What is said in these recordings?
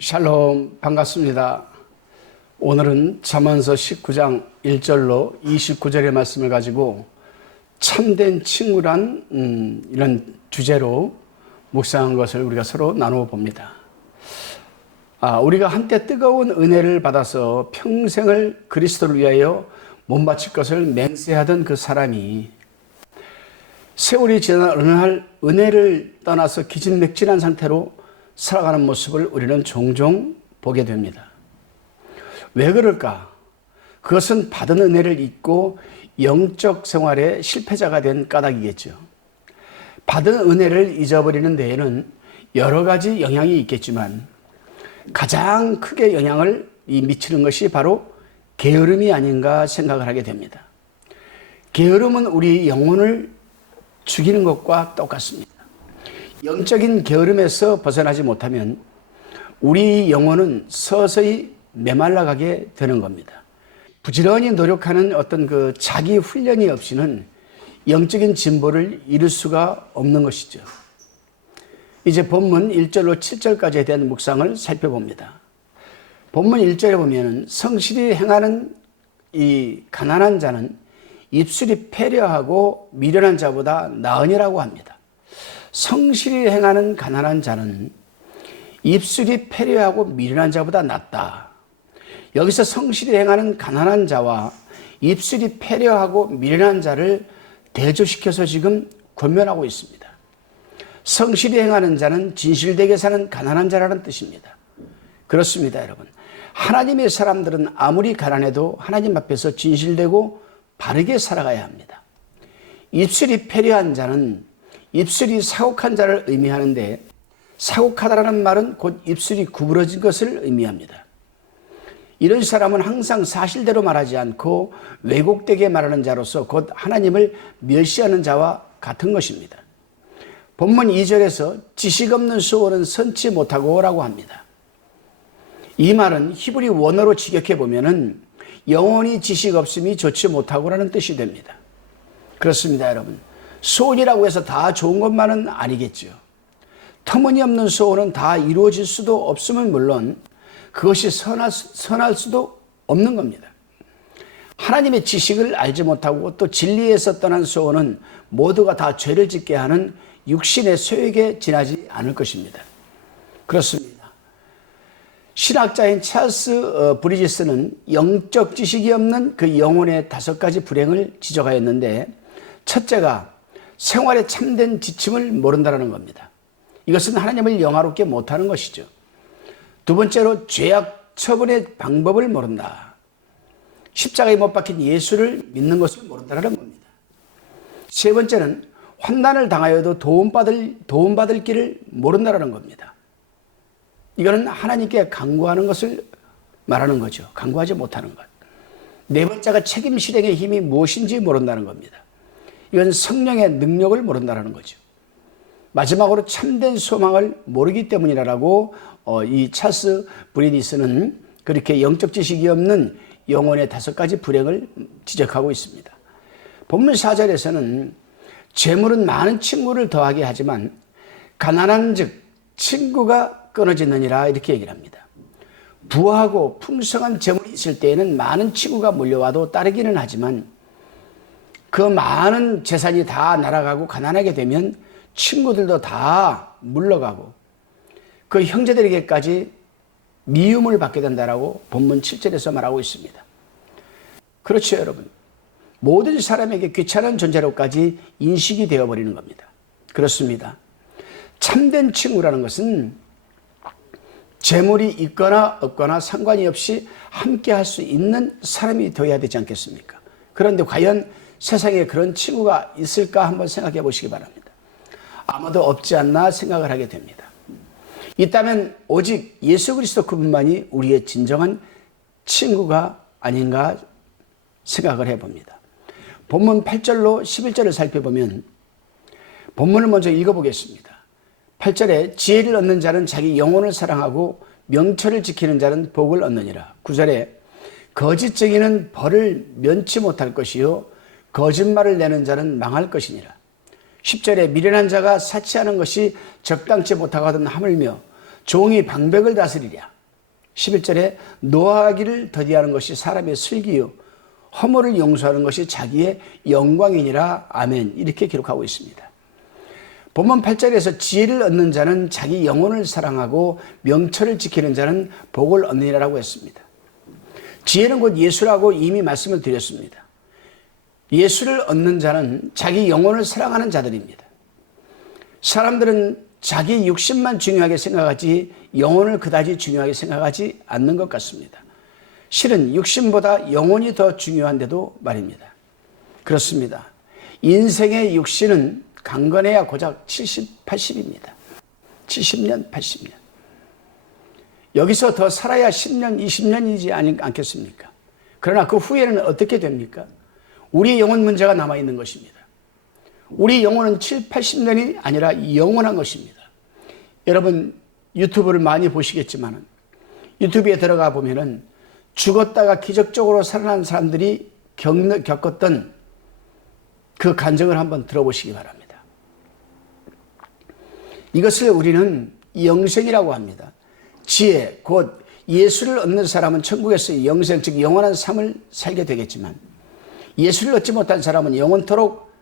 샬롬, 반갑습니다. 오늘은 잠언서 19장 1절로 29절의 말씀을 가지고 참된 친구란 이런 주제로 묵상한 것을 우리가 서로 나누어 봅니다. 우리가 한때 뜨거운 은혜를 받아서 평생을 그리스도를 위하여 몸 바칠 것을 맹세하던 그 사람이 세월이 지난 어느 날 은혜를 떠나서 기진맥진한 상태로 살아가는 모습을 우리는 종종 보게 됩니다. 왜 그럴까? 그것은 받은 은혜를 잊고 영적 생활에 실패자가 된 까닭이겠죠. 받은 은혜를 잊어버리는 데에는 여러 가지 영향이 있겠지만 가장 크게 영향을 미치는 것이 바로 게으름이 아닌가 생각을 하게 됩니다. 게으름은 우리 영혼을 죽이는 것과 똑같습니다. 영적인 게으름에서 벗어나지 못하면 우리 영혼은 서서히 메말라가게 되는 겁니다. 부지런히 노력하는 어떤 그 자기 훈련이 없이는 영적인 진보를 이룰 수가 없는 것이죠. 이제 본문 1절로 7절까지에 대한 묵상을 살펴봅니다. 본문 1절에 보면 성실히 행하는 이 가난한 자는 입술이 패려하고 미련한 자보다 나으니라고 합니다. 성실히 행하는 가난한 자는 입술이 패려하고 미련한 자보다 낫다. 여기서 성실히 행하는 가난한 자와 입술이 패려하고 미련한 자를 대조시켜서 지금 권면하고 있습니다. 성실히 행하는 자는 진실되게 사는 가난한 자라는 뜻입니다. 그렇습니다, 여러분. 하나님의 사람들은 아무리 가난해도 하나님 앞에서 진실되고 바르게 살아가야 합니다. 입술이 패려한 자는 입술이 사곡한 자를 의미하는데, 사곡하다라는 말은 곧 입술이 구부러진 것을 의미합니다. 이런 사람은 항상 사실대로 말하지 않고 왜곡되게 말하는 자로서 곧 하나님을 멸시하는 자와 같은 것입니다. 본문 2절에서 지식 없는 소원은 선치 못하고 라고 합니다. 이 말은 히브리 원어로 직역해 보면은 영원히 지식 없음이 좋지 못하고라는 뜻이 됩니다. 그렇습니다, 여러분. 소원이라고 해서 다 좋은 것만은 아니겠죠. 터무니없는 소원은 다 이루어질 수도 없으면 물론 그것이 선할 수도 없는 겁니다. 하나님의 지식을 알지 못하고 또 진리에서 떠난 소원은 모두가 다 죄를 짓게 하는 육신의 소욕에 지나지 않을 것입니다. 그렇습니다. 신학자인 찰스 브리지스는 영적 지식이 없는 그 영혼의 5가지 불행을 지적하였는데, 첫째가 생활에 참된 지침을 모른다는 겁니다. 이것은 하나님을 영화롭게 못하는 것이죠. 두 번째로 죄악 처분의 방법을 모른다. 십자가에 못 박힌 예수를 믿는 것을 모른다는 겁니다. 세 번째는 환난을 당하여도 도움받을 길을 모른다는 겁니다. 이거는 하나님께 간구하는 것을 말하는 거죠. 간구하지 못하는 것. 네 번째가 책임 실행의 힘이 무엇인지 모른다는 겁니다. 이건 성령의 능력을 모른다는 거죠. 마지막으로 참된 소망을 모르기 때문이라고 이 찰스 브리니스는 그렇게 영적 지식이 없는 영혼의 5가지 불행을 지적하고 있습니다. 본문 4절에서는 재물은 많은 친구를 더하게 하지만 가난한 즉 친구가 끊어지느니라 이렇게 얘기를 합니다. 부하고 풍성한 재물이 있을 때에는 많은 친구가 몰려와도 따르기는 하지만 그 많은 재산이 다 날아가고 가난하게 되면 친구들도 다 물러가고 그 형제들에게까지 미움을 받게 된다라고 본문 7절에서 말하고 있습니다. 그렇죠, 여러분. 모든 사람에게 귀찮은 존재로까지 인식이 되어버리는 겁니다. 그렇습니다. 참된 친구라는 것은 재물이 있거나 없거나 상관이 없이 함께 할 수 있는 사람이 되어야 되지 않겠습니까? 그런데 과연 세상에 그런 친구가 있을까 한번 생각해 보시기 바랍니다. 아마도 없지 않나 생각을 하게 됩니다. 있다면 오직 예수 그리스도 그분만이 우리의 진정한 친구가 아닌가 생각을 해봅니다. 본문 8절로 11절을 살펴보면 본문을 먼저 읽어보겠습니다. 8절에 지혜를 얻는 자는 자기 영혼을 사랑하고 명철을 지키는 자는 복을 얻느니라. 9절에 거짓증인은 벌을 면치 못할 것이요 거짓말을 내는 자는 망할 것이니라. 10절에 미련한 자가 사치하는 것이 적당치 못하거든 하물며 종이 방백을 다스리랴. 11절에 노하기를 더디하는 것이 사람의 슬기요 허물을 용서하는 것이 자기의 영광이니라. 아멘. 이렇게 기록하고 있습니다. 본문 8절에서 지혜를 얻는 자는 자기 영혼을 사랑하고 명철을 지키는 자는 복을 얻느니라고 했습니다. 지혜는 곧 예수라고 이미 말씀을 드렸습니다. 예수를 얻는 자는 자기 영혼을 사랑하는 자들입니다. 사람들은 자기 육신만 중요하게 생각하지 영혼을 그다지 중요하게 생각하지 않는 것 같습니다. 실은 육신보다 영혼이 더 중요한데도 말입니다. 그렇습니다. 인생의 육신은 강건해야 고작 70, 80입니다. 70년, 80년. 여기서 더 살아야 10년, 20년이지 않겠습니까? 그러나 그 후에는 어떻게 됩니까? 우리의 영혼 문제가 남아있는 것입니다. 우리 영혼은 7, 80년이 아니라 영원한 것입니다. 여러분 유튜브를 많이 보시겠지만 유튜브에 들어가 보면은 죽었다가 기적적으로 살아난 사람들이 겪었던 그 간증을 한번 들어보시기 바랍니다. 이것을 우리는 영생이라고 합니다. 지혜, 곧 예수를 얻는 사람은 천국에서 영생, 즉 영원한 삶을 살게 되겠지만 예수를 얻지 못한 사람은 영원토록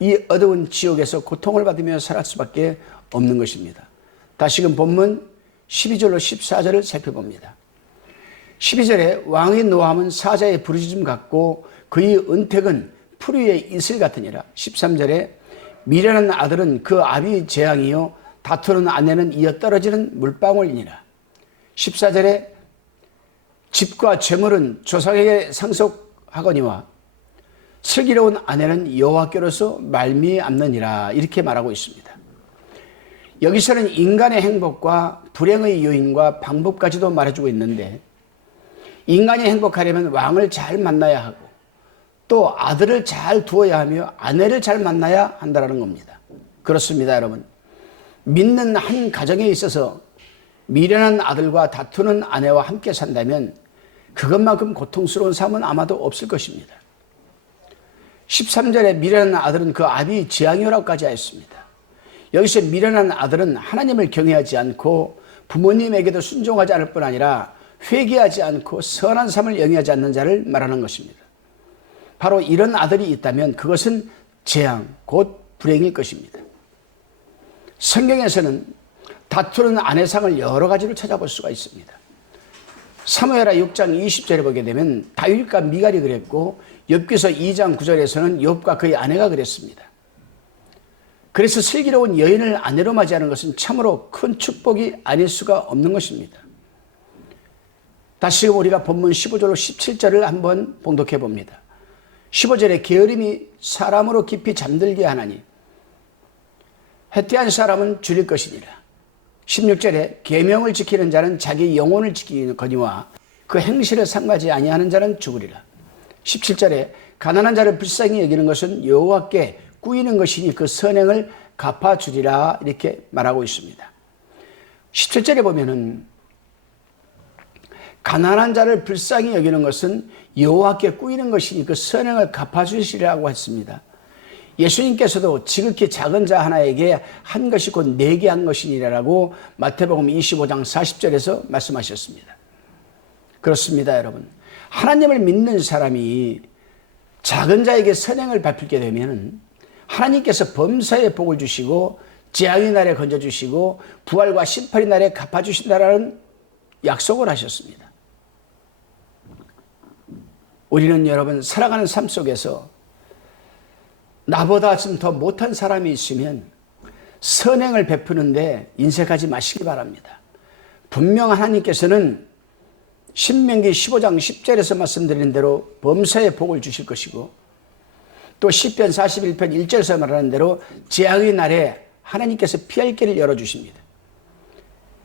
이 어두운 지옥에서 고통을 받으며 살 수밖에 없는 것입니다. 다시금 본문 12절로 14절을 살펴봅니다. 12절에 왕의 노함은 사자의 부르짖음 같고 그의 은택은 풀 위의 이슬 같으니라. 13절에 미련한 아들은 그 아비의 재앙이요 다투는 아내는 이어 떨어지는 물방울이니라. 14절에 집과 재물은 조상에게 상속하거니와 슬기로운 아내는 여호와께로서 말미암느니라. 이렇게 말하고 있습니다. 여기서는 인간의 행복과 불행의 요인과 방법까지도 말해주고 있는데 인간이 행복하려면 왕을 잘 만나야 하고 또 아들을 잘 두어야 하며 아내를 잘 만나야 한다는 겁니다. 그렇습니다, 여러분. 믿는 한 가정에 있어서 미련한 아들과 다투는 아내와 함께 산다면 그것만큼 고통스러운 삶은 아마도 없을 것입니다. 13절에 미련한 아들은 그 아비의 재앙이라고까지 하였습니다. 여기서 미련한 아들은 하나님을 경외하지 않고 부모님에게도 순종하지 않을 뿐 아니라 회개하지 않고 선한 삶을 영위하지 않는 자를 말하는 것입니다. 바로 이런 아들이 있다면 그것은 재앙, 곧 불행일 것입니다. 성경에서는 다투는 아내상을 여러 가지로 찾아볼 수가 있습니다. 사무엘하 6장 20절에 보게 되면 다윗과 미갈이 그랬고 욥기서 2장 9절에서는 욥과 그의 아내가 그랬습니다. 그래서 슬기로운 여인을 아내로 맞이하는 것은 참으로 큰 축복이 아닐 수가 없는 것입니다. 다시 우리가 본문 15절로 17절을 한번 봉독해 봅니다. 15절에 게으름이 사람으로 깊이 잠들게 하나니 해태한 사람은 줄일 것이니라. 16절에 계명을 지키는 자는 자기 영혼을 지키거니와 그 행실을 삼가지 아니하는 자는 죽으리라. 17절에 가난한 자를 불쌍히 여기는 것은 여호와께 꾸이는 것이니 그 선행을 갚아주리라. 이렇게 말하고 있습니다. 17절에 보면은 가난한 자를 불쌍히 여기는 것은 여호와께 꾸이는 것이니 그 선행을 갚아주시리라고 했습니다. 예수님께서도 지극히 작은 자 하나에게 한 것이 곧 네게 한 것이니라라고 마태복음 25장 40절에서 말씀하셨습니다. 그렇습니다, 여러분. 하나님을 믿는 사람이 작은 자에게 선행을 베풀게 되면 하나님께서 범사에 복을 주시고 재앙의 날에 건져주시고 부활과 심판의 날에 갚아주신다라는 약속을 하셨습니다. 우리는 여러분 살아가는 삶 속에서 나보다 좀 더 못한 사람이 있으면 선행을 베푸는데 인색하지 마시기 바랍니다. 분명 하나님께서는 신명기 15장 10절에서 말씀드린 대로 범사에 복을 주실 것이고 또 시편 41편 1절에서 말하는 대로 재앙의 날에 하나님께서 피할 길을 열어주십니다.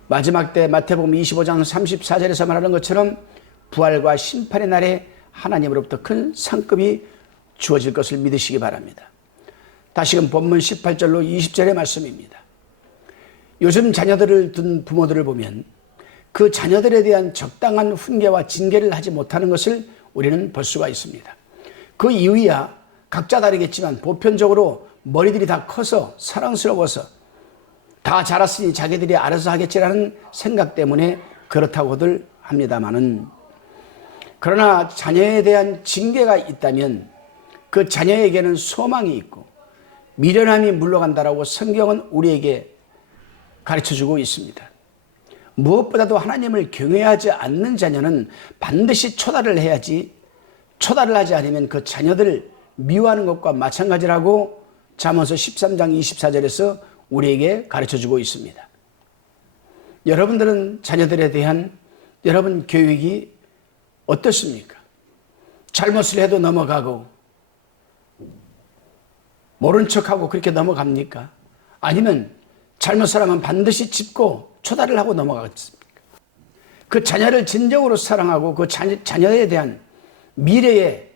마지막 때 마태복음 25장 34절에서 말하는 것처럼 부활과 심판의 날에 하나님으로부터 큰 상급이 주어질 것을 믿으시기 바랍니다. 다시금 본문 18절로 20절의 말씀입니다. 요즘 자녀들을 둔 부모들을 보면 그 자녀들에 대한 적당한 훈계와 징계를 하지 못하는 것을 우리는 볼 수가 있습니다. 그 이유야 각자 다르겠지만 보편적으로 머리들이 다 커서 사랑스러워서 다 자랐으니 자기들이 알아서 하겠지라는 생각 때문에 그렇다고들 합니다마는, 그러나 자녀에 대한 징계가 있다면 그 자녀에게는 소망이 있고 미련함이 물러간다라고 성경은 우리에게 가르쳐주고 있습니다. 무엇보다도 하나님을 경외하지 않는 자녀는 반드시 초달을 해야지, 초달을 하지 않으면 그 자녀들을 미워하는 것과 마찬가지라고 잠언서 13장 24절에서 우리에게 가르쳐주고 있습니다. 여러분들은 자녀들에 대한 여러분 교육이 어떻습니까? 잘못을 해도 넘어가고 모른 척하고 그렇게 넘어갑니까? 아니면 잘못을 하면 반드시 짚고 초달을 하고 넘어가겠습니까? 그 자녀를 진정으로 사랑하고 그 자녀에 대한 미래에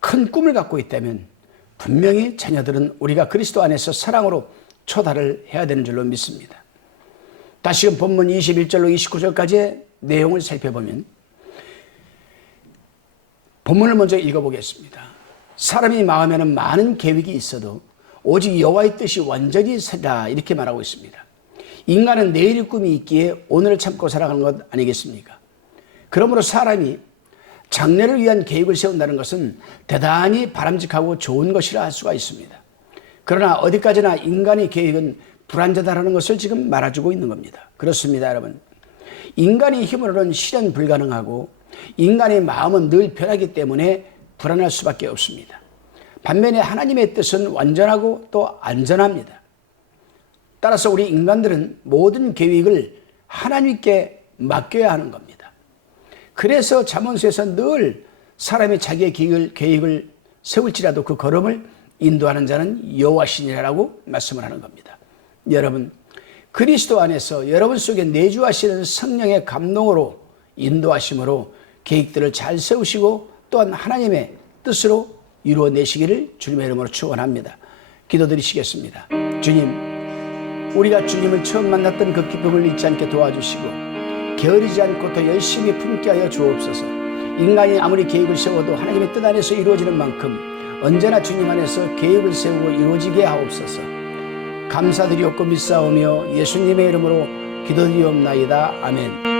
큰 꿈을 갖고 있다면 분명히 자녀들은 우리가 그리스도 안에서 사랑으로 초달을 해야 되는 줄로 믿습니다. 다시금 본문 21절로 29절까지의 내용을 살펴보면, 본문을 먼저 읽어보겠습니다. 사람이 마음에는 많은 계획이 있어도 오직 여호와의 뜻이 완전히 서리라, 이렇게 말하고 있습니다. 인간은 내일의 꿈이 있기에 오늘을 참고 살아가는 것 아니겠습니까? 그러므로 사람이 장래를 위한 계획을 세운다는 것은 대단히 바람직하고 좋은 것이라 할 수가 있습니다. 그러나 어디까지나 인간의 계획은 불안정하다는 것을 지금 말해주고 있는 겁니다. 그렇습니다, 여러분. 인간의 힘으로는 실현 불가능하고 인간의 마음은 늘 변하기 때문에 불안할 수밖에 없습니다. 반면에 하나님의 뜻은 완전하고 또 안전합니다. 따라서 우리 인간들은 모든 계획을 하나님께 맡겨야 하는 겁니다. 그래서 잠언서에서 늘 사람이 자기의 계획을 세울지라도 그 걸음을 인도하는 자는 여호와시니라라고 말씀을 하는 겁니다. 여러분, 그리스도 안에서 여러분 속에 내주하시는 성령의 감동으로 인도하심으로 계획들을 잘 세우시고 또한 하나님의 뜻으로 이루어내시기를 주님의 이름으로 축원합니다. 기도드리시겠습니다. 주님, 우리가 주님을 처음 만났던 그 기쁨을 잊지 않게 도와주시고 게으르지 않고 더 열심히 품게 하여 주옵소서. 인간이 아무리 계획을 세워도 하나님의 뜻 안에서 이루어지는 만큼 언제나 주님 안에서 계획을 세우고 이루어지게 하옵소서. 감사드리옵고 믿사오며 예수님의 이름으로 기도드리옵나이다. 아멘.